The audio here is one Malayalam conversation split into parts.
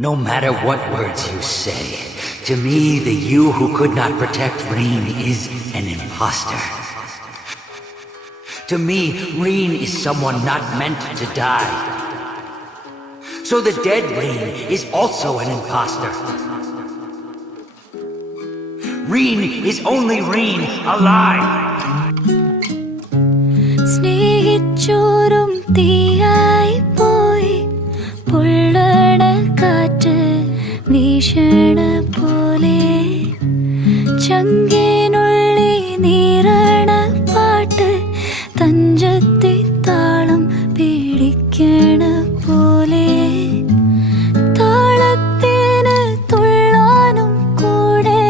No matter what words you say, to me the you who could not protect Reen is an imposter. To me, Reen is someone not meant to die. So the dead Reen is also an imposter. Reen is only Reen alive. സ്നേഹിച്ചോരും തീയായി പോയി പൊള്ളണ കാറ്റ് വീശണ പോലെ ചങ്കിനുള്ളി നീറണ പാട്ട് തഞ്ചത്തി താളം പിടിക്കണ പോലെ താളത്തിന് തുള്ളാനും കൂടെ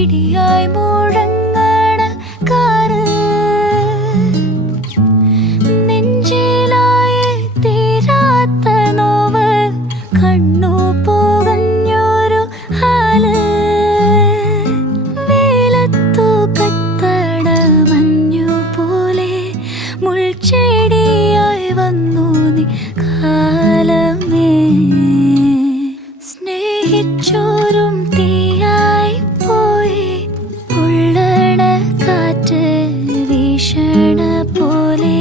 ഇടിയായി മുഴങ്ങണ കാറ് സ്നേഹിച്ചോരും തീയായി പോയി പൊള്ളണ കാറ്റ് വീശണ പോലെ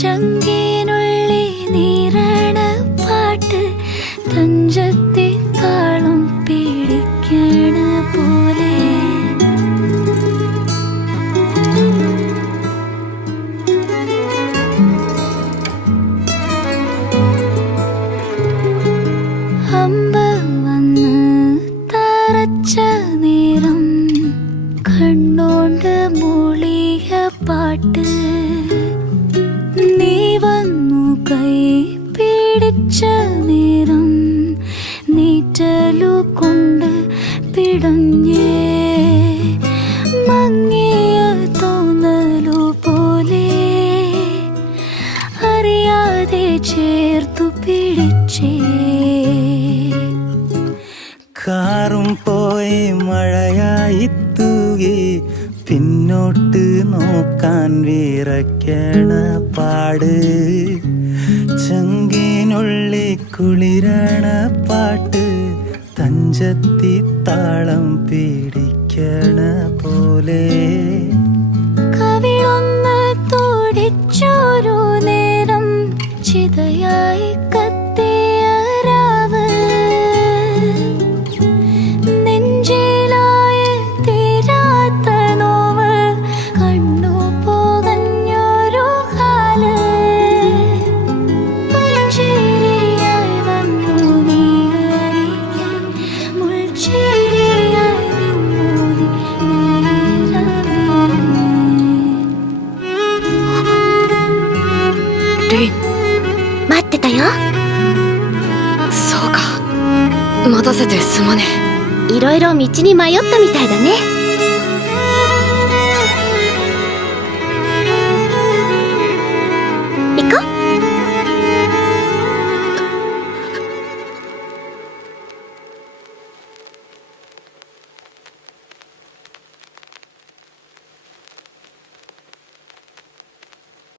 ചങ്കിനുള്ളി നീറണ പാട്ട് തഞ്ചത്തി താളം പിടിക്കണ പോലെ അമ്പ് വന്ന് തറച്ച നേരം കണ്ണോണ്ട് മൂളിയ പാട്ട് നീ വന്നു കൈ പിടിച്ച നേരം നീറ്റലു കൊണ്ട് പിടഞ്ഞേ മങ്ങിയ തോന്നലു പോലെ അറിയാതെ ചേർത്തു പിടിച്ചേ കാറും പോയി മഴയായി തൂകി പിന്നോട്ട് നോക്കാൻ വിറയ്ക്കണ പാട് ചങ്കിനുള്ളി കുളിരണ പാട്ട് തഞ്ചത്തി താളം പിടിക്കണ പോലെ കവിളൊന്ന് തുടിച്ചൊരു നേരം ചിതയായി കത്തിയ രാവ് നെഞ്ചിലായ തീരാത്ത നോവ് കണ്ണു പോകഞ്ഞൊരു ഹാല് പുഞ്ചിരിയായി വന്നു നീ അരികെ മുൾച്ചെടിയായി നിന്നു നീ 待ってたよ。そうか、待たせてすまねえ。いろいろ道に迷ったみたいだね。